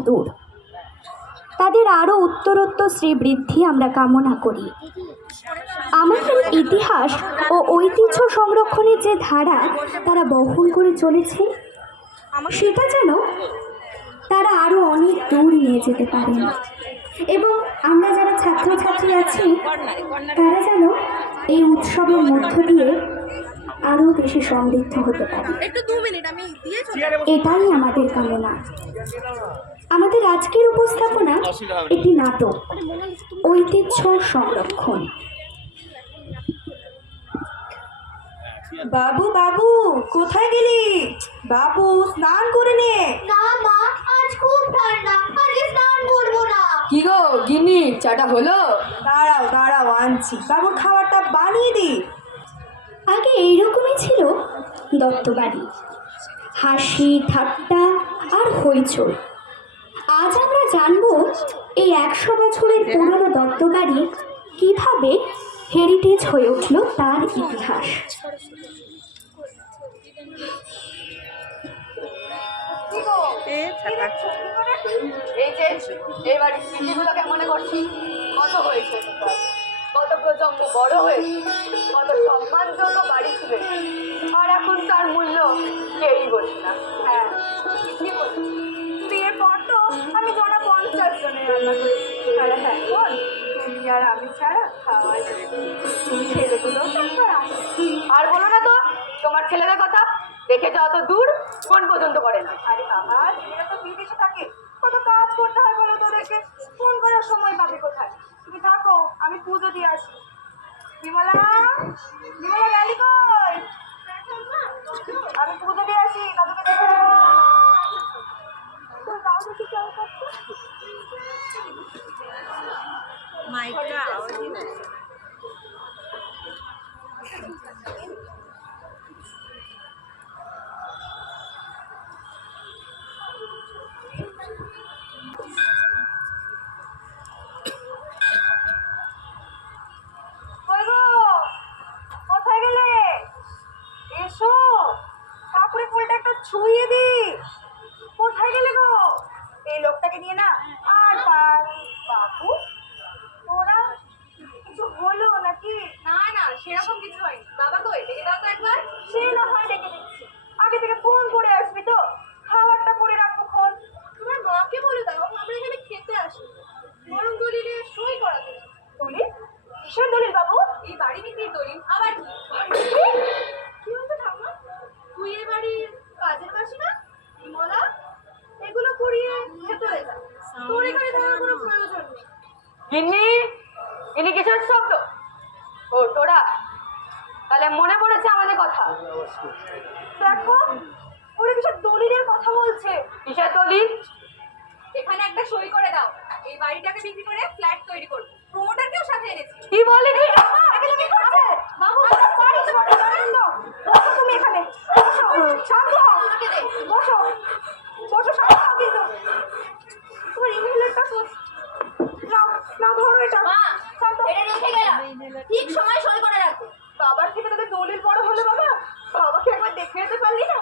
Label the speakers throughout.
Speaker 1: দূর তাদের আরও উত্তরোত্তর শ্রীবৃদ্ধি আমরা কামনা করি। আমাদের ইতিহাস ও ঐতিহ্য সংরক্ষণের যে ধারা তারা বহন করে চলেছে সেটা যেন তারা আরও অনেক দূর নিয়ে যেতে পারেন। এবং আমরা যারা ছাত্রছাত্রী আছি তারা যেন এই উৎসবের মধ্য দিয়ে আরও বেশি সমৃদ্ধ হতে পারে। এটাই আমাদের কামনা। আমাদের আজকের উপস্থাপনা একটি নাটক ঐতিহ্য সংরক্ষণ।
Speaker 2: বাবু বাবু কোথায় গেলি? বাবু স্নান করে নে।
Speaker 3: না মা আজ খুব ঠান্ডা। আজকে স্নান করব না।
Speaker 4: কি গো গিন্নি চাটা হলো?
Speaker 2: দাঁড়াও দাঁড়াও আনছি। বাবুর খাবারটা বানিয়ে দি।
Speaker 1: আগে এইরকমই ছিল দত্তবাড়ি। হাসি ঠাট্টা আর হইচই। আজ আমরা জানব এই একশো বছরের পুরনো দত্তবাড়ি কীভাবে হেরিটেজ হয়ে উঠল তার ইতিহাস।
Speaker 4: এই যে এই বাড়ির স্মৃতিগুলোকে মনে করছি কত হয়েছে। কত প্রজন্ম বড় হয়েছে কত সম্মানজনক বাড়ি ছিল। আর এখন তার মূল্য কেউই বোঝে না। হ্যাঁ
Speaker 2: জনা পঞ্চাশ রান্না করেছি। আর হ্যাঁ বল তুমি আর আমি ছাড়া খাওয়া তুমি ছেলেগুলো
Speaker 4: আর বলো না তো তোমার ছেলেদের কথা দেখে যাও তো দূর কোন পর্যন্ত করে না।
Speaker 2: আরে বাবা ছেলেরা তো বিদেশে থাকে। কত কাজ করতে হয় বলো তোদেরকে ফোন করার সময় পাবে কোথায়? তুমি থাকো আমি পুজো দিয়ে আসি। বিমলা বিমলা গেলি কই? আমি পুজো দিয়ে আসি দাদুকে দেখে দাও দেখি কেমন করছে
Speaker 5: মাইকটা আওয়াজই না
Speaker 2: কই গো কোথায় গেলে এসো ঠাকুরের ফুলটা একটু ছুঁয়ে দি কোথায় গেলে গো এই লোকটাকে নিয়ে না আর পার বাবু তোরা কিছু হলো নাকি
Speaker 4: না না সেরকম কিছু হয়নি বাবা কই ডেকে দাও তো একবার
Speaker 2: সে না হয় ডেকে দিচ্ছি আগে থেকে ফোন করে আসবি তো খাবারটা করে রাখব খন
Speaker 4: তোমার মাকে বলে দাও আমরা এখানে খেতে আসি বরং দলিলে সই করাতে
Speaker 2: দলিল কিসের দলিল বাবু
Speaker 4: এই বাড়ি বিক্রির দলিল আবার কি কি হচ্ছে ঠাকুমা তুই এ বাড়ির কাজের মাসি না বিমলা এগুলো করিয়ে ভেতরে যা তোর এখানে থাকার কোনো প্রয়োজন নেই গিন্নি ইনি কিসের শব্দ ও তোরা তাহলে মনে পড়েছে আমাদের কথা
Speaker 2: দেখো ওরা কিসের দলিলের কথা বলছে
Speaker 4: কিসের দলিল এখানে একটা সই করে দাও এই বাড়িটাকে বিক্রি করে ফ্ল্যাট তৈরি করব প্রমোটারকেও সাথে এনেছি কি বলে কি
Speaker 2: এগুলো কি করছে? বাবু, বাড়ি ছোট, আনন্দ। বসো তুমি এখানে। বসো, শান্ত হও। বসো। বসো, শান্ত হও কিন্তু। তোমার ইনহেলারটা নাও, নাও, ধরো এটা।
Speaker 3: মা
Speaker 2: শান্ত।
Speaker 3: এটা রেখে গেলাম ঠিক সময় সই করে রাখো
Speaker 2: পারলি না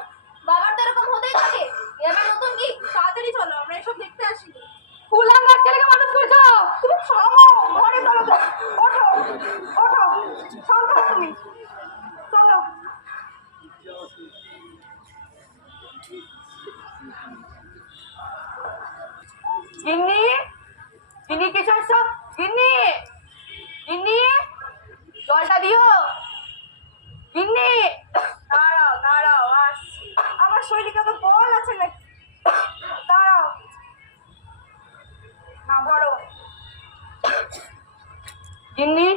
Speaker 3: বাবার তো এরকম হতেই থাকে। এবার নতুন কি?
Speaker 4: তাড়াতাড়ি চলো আমরা এসব দেখতে আসিনি।
Speaker 2: কুলাঙ্গার ছেলেকে মানুষ করছ? তুমি থামো ঘরে চলো ওঠো ওঠো। শান্ত তুমি। চলো।
Speaker 4: গিন্নি? গিন্নি কিছু সব গিন্নি? গিন্নি? জলটা দিও। গিন্নি? গিন্নি?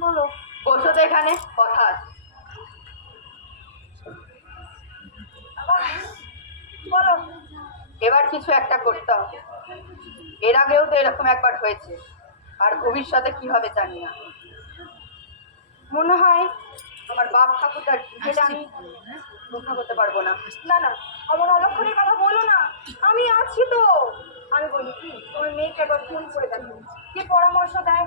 Speaker 2: বলো।
Speaker 4: বসো তো এখানে কথা আছে।
Speaker 2: বলো।
Speaker 4: এবার কিছু একটা করতে হবে। এর আগেও তো এরকম একবার হয়েছে। আর ভবিষ্যতে কি হবে জানি না। মনে হয় আমার বাপ ঠাকুরদার যেটা আমি রক্ষা করতে পারব না।
Speaker 2: না না আমার অলক্ষণের কথা বলো না। আমি আছি তো। আমি বলি কি তোমার মেয়েকে একবার ফোন করে দেখো কি পরামর্শ দেয়?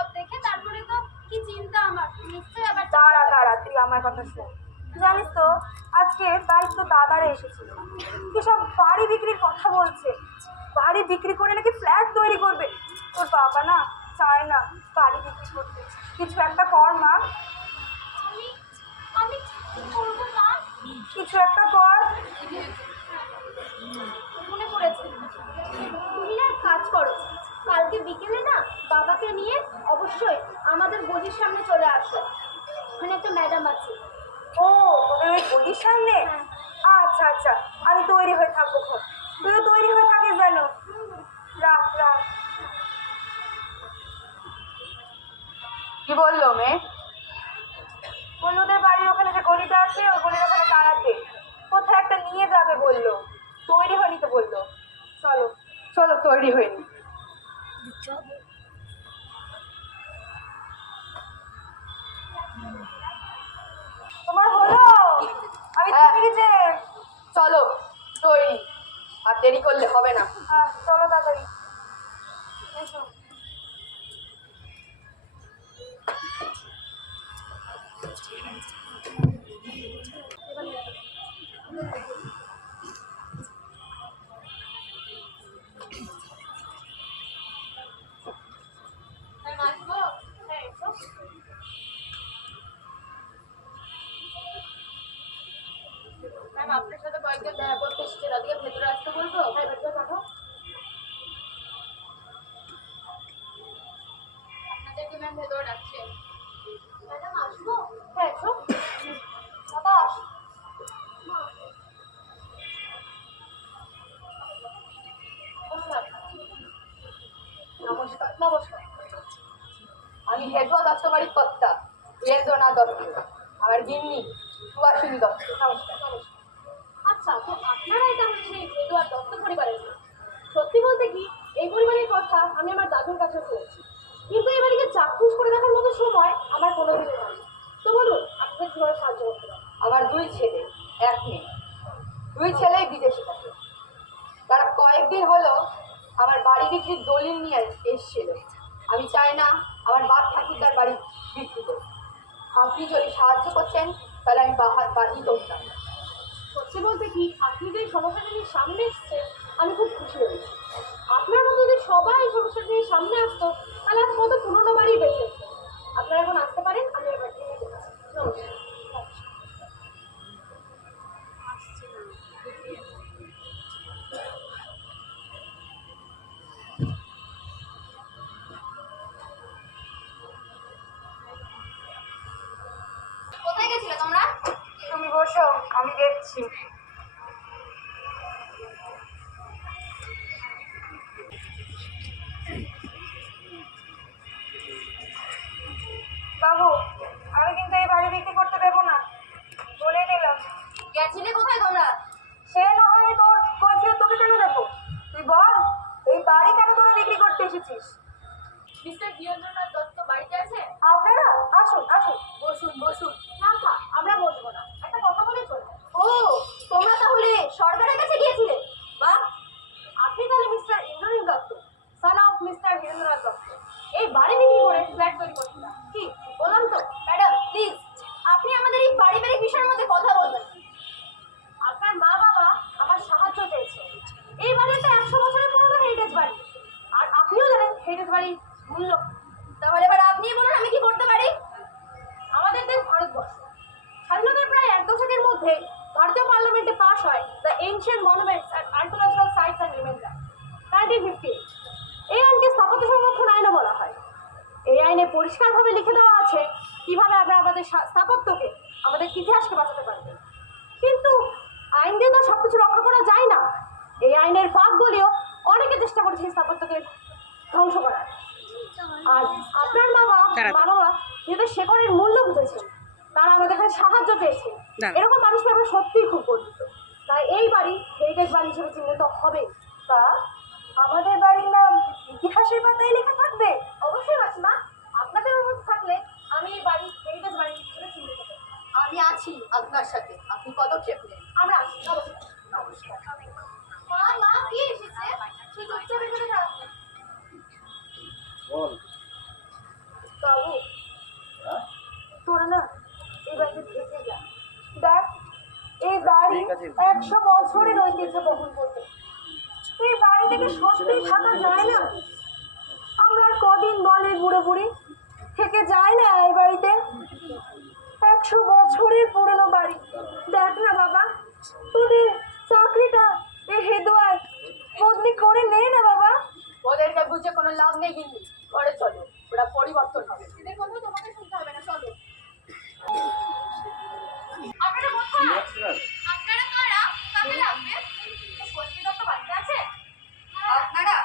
Speaker 3: অফ দেখে তারপরে তো কি চিন্তা আমার? নিশ্চয়ই আবার
Speaker 2: দাঁড়া দাঁড়া তুই আমার কথা শোন। জানিস তো আজকে তাই তো দাদারা এসেছিল। কি সব বাড়ি বিক্রির কথা বলছে। বাড়ি বিক্রি করে নাকি ফ্ল্যাট তৈরি করবে? তোর বাবা না চায় না বাড়ি বিক্রি করতে। কিছু একটা কর মা। কিছু একটা কর।
Speaker 3: মনে পড়েছে। তুমি না কাজ করো। কালকে বিকেলে না বাবাকে নিয়ে অবশ্যই আমাদের গলির সামনে চলে আসো। ওখানে একটা ম্যাডাম আছে।
Speaker 2: ও ওই গলির সামনে? আচ্ছা আচ্ছা। আমি তৈরি হয়ে থাকব খন তুইও তৈরি হয়ে থাকিস যেন রাখ রাখ।
Speaker 5: কি বলল মেয়ে
Speaker 2: বললোদের বাড়ির ওখানে যে গলিটা আছে ওই গলির ওখানে দাঁড়াতে। কোথায় একটা নিয়ে যাবে বলল। তৈরি হয়নি তো বলল। চলো
Speaker 5: চলো তৈরি হয়নি
Speaker 2: তোমার হলো? আমি
Speaker 5: হ্যাঁ।
Speaker 2: তৈরি যে
Speaker 5: চলো তৈরি আর দেরি করলে হবে না।
Speaker 2: চলো তাড়াতাড়ি। এসো।
Speaker 5: ম্যাম কয়েকজন দেখা এসেছে তাদেরকে ভেতরে আসতে বলব? হ্যাঁ নমস্কার। নমস্কার। আমি হেডওয়া দত্তবাড়ির কর্তা বীরেন্দ্রনাথ দত্ত, আমার গিন্নি, সুভাষিনী দত্ত। নমস্কার।
Speaker 4: দাদুর কাছে শুনেছি কিন্তু এই বাড়িকে চাক্ষুষ করে দেখার মতো সময় আমার কোনোদিনই হয়নি। তো বলুন আপনাদের কীভাবে সাহায্য করতে
Speaker 5: আমার দুই ছেলে এক মেয়ে। দুই ছেলে বিদেশে থাকে। তারা কয়েকদিন হলো আমার বাড়ি বিক্রির দলিল নিয়ে এসেছিল। আমি চাই না আমার বাপ ঠাকুরদার বাড়ি বিক্রি করতে আপনি যদি সাহায্য করছেন তাহলে আমি বাহার বাড়ি করতাম
Speaker 4: সত্যি বলতে কি আপনি যে সমস্যাটা নিয়ে সামনে এসছে আমি খুব খুশি হয়েছি। আপনার মতো যদি সবাই এই সমস্যাটা নিয়ে সামনে আসতো তাহলে আজ কত পুরোনো বাড়ি বেঁচে যেত। আপনারা এখন আসতে পারেন আমি এবার থেকে নমস্কার।
Speaker 3: কোথায় গেছিলে তোমরা?
Speaker 2: তুমি বসো আমি দেখছি।
Speaker 3: গেছিলে কোথায় তোমরা?
Speaker 2: সে না হয় তোর কৈফিয়ত তোকে কেন দেবো তুই বল এই বাড়ি কেন তোরা বিক্রি করতে এসেছিস?
Speaker 4: মিস্টার বীরেন্দ্রনাথ দত্ত বাড়িতে আছে?
Speaker 2: আপনারা? আসুন আসুন।
Speaker 4: বসুন বসুন। না খা আমরা বসবো না। একটা কথা বলে চলবে
Speaker 3: ও তোমরা তাহলে সরকারের কাছে গিয়েছিলে?
Speaker 4: বা আপনি তাহলে mister Indranil Dutta son of mister Birendranath Dutta এই বাড়ি বিক্রি করে ফ্ল্যাট তৈরি করছিলাম। কি বললাম তো?
Speaker 3: ম্যাডাম প্লিজ আপনি আমাদের এই পারিবারিক বিষয়ের মধ্যে কথা বলবেন
Speaker 4: আপনার মা বাবা আমার সাহায্য চেয়েছে এই বাড়িটা একশো বছরের পুরনো হেরিটেজ বাড়ি। আর আপনিও জানেন হেরিটেজ বাড়ির মূল্য।
Speaker 3: তাহলে এবার আপনি বলুন, আমি কি করতে পারি?
Speaker 4: আমাদের দেশ ভারতবর্ষ। স্বাধীনতার প্রায় এক দশকের মধ্যে ভারতীয় পার্লামেন্টে পাশ হয় the ancient monuments and archaeological sites and remains nineteen fifty এই আইনকে স্থাপত্য সংরক্ষণ আইনও বলা হয়। এই আইনে পরিষ্কারভাবে লিখে দেওয়া আছে কীভাবে আমরা আমাদের স্থাপত্যকে, আমাদের ইতিহাসকে বাঁচাতে পারবেন কিন্তু আইন দিয়ে তো সব কিছু রক্ষা করা যায় না। এই আইনের ফাঁক বলেও অনেকে চেষ্টা করেছে স্থাপত্যকে ধ্বংস করার। আর আপনার মা বাবা মা বাবা যেহেতু শেকড়ের মূল্য বুঝেছে তারা আমাদের কাছে সাহায্য পেয়েছে। এরকম মানুষকে আমরা সত্যিই খুব গর্বিত। তাই এই বাড়ি হেরিটেজ বাড়ি হিসেবে চিহ্নিত হবে
Speaker 2: তা আমাদের বাড়ির নাম ইতিহাসের পাতায় লেখা থাকবে?
Speaker 4: অবশ্যই মাসিমা আপনাদের অনুমতি থাকলে আমি এই বাড়ি হেরিটেজ বাড়ি হিসেবে চিহ্নিত আমি
Speaker 5: আছি আপনার সাথে। আপনি পদক্ষেপ নেন?
Speaker 6: আমরা আসি নমস্কার।
Speaker 4: মা
Speaker 2: তোরা না এই বাড়িতে থেকে যা এই বাড়ি একশো বছরের ঐতিহ্য বহন করতে এই বাড়ি থেকে সত্যিই থাকা যায় না আমরা আর কদিন বলে বুড়ো বুড়ি থেকে যায় না এই বাড়িতে একশো বছরের পুরনো
Speaker 5: লাভ নেই কিন্তু। ঘরে চলো, ওরা পরিবর্তন হবে।
Speaker 4: এদের কথা তোমাকে শুনতে হবে না, চলো। আপনারা আপনারা কারা? আছে
Speaker 5: আপনারা?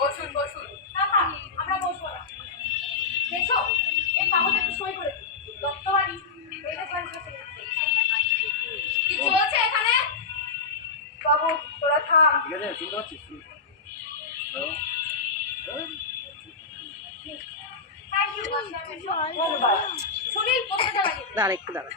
Speaker 5: বসুন বসুন।
Speaker 4: না না, আমরা বসবো না। দেখছ এই কাগজে একটু সই করে দত্ত বাড়ি এটা কি চলছে এখানে?
Speaker 2: বাবু, তোরা থাম।
Speaker 7: ঠিক আছে, শুনতে পাচ্ছিস?
Speaker 3: দাঁড়া একটু দাঁড়া।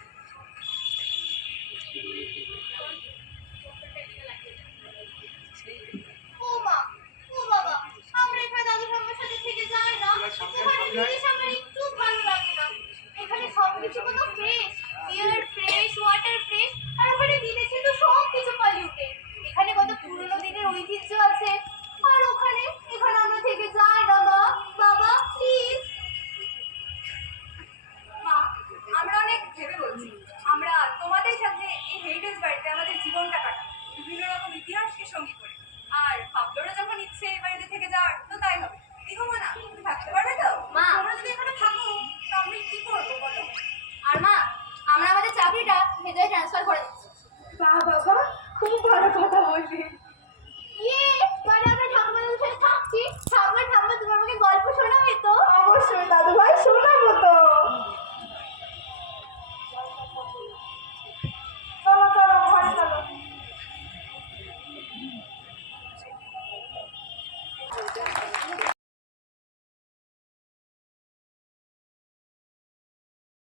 Speaker 6: জীবনটা কাটাবো বিভিন্ন রকম ইতিহাসকে সঙ্গী করে। আর পাবলোরা যখন ইচ্ছে এই বাড়িতে থেকে যাওয়ার তো তাই হবে। দেখো না তুমি থাকতে পারবে তো?
Speaker 4: মা।
Speaker 6: আমরা যদি এখানে থাকো তো আমি কি করব বলো?
Speaker 4: আর মা আমরা আমাদের চাকরিটা ভেতরে ট্রান্সফার করে দিচ্ছি।
Speaker 2: বাহ বাবা খুব ভালো কথা বলবি
Speaker 4: ইয়ে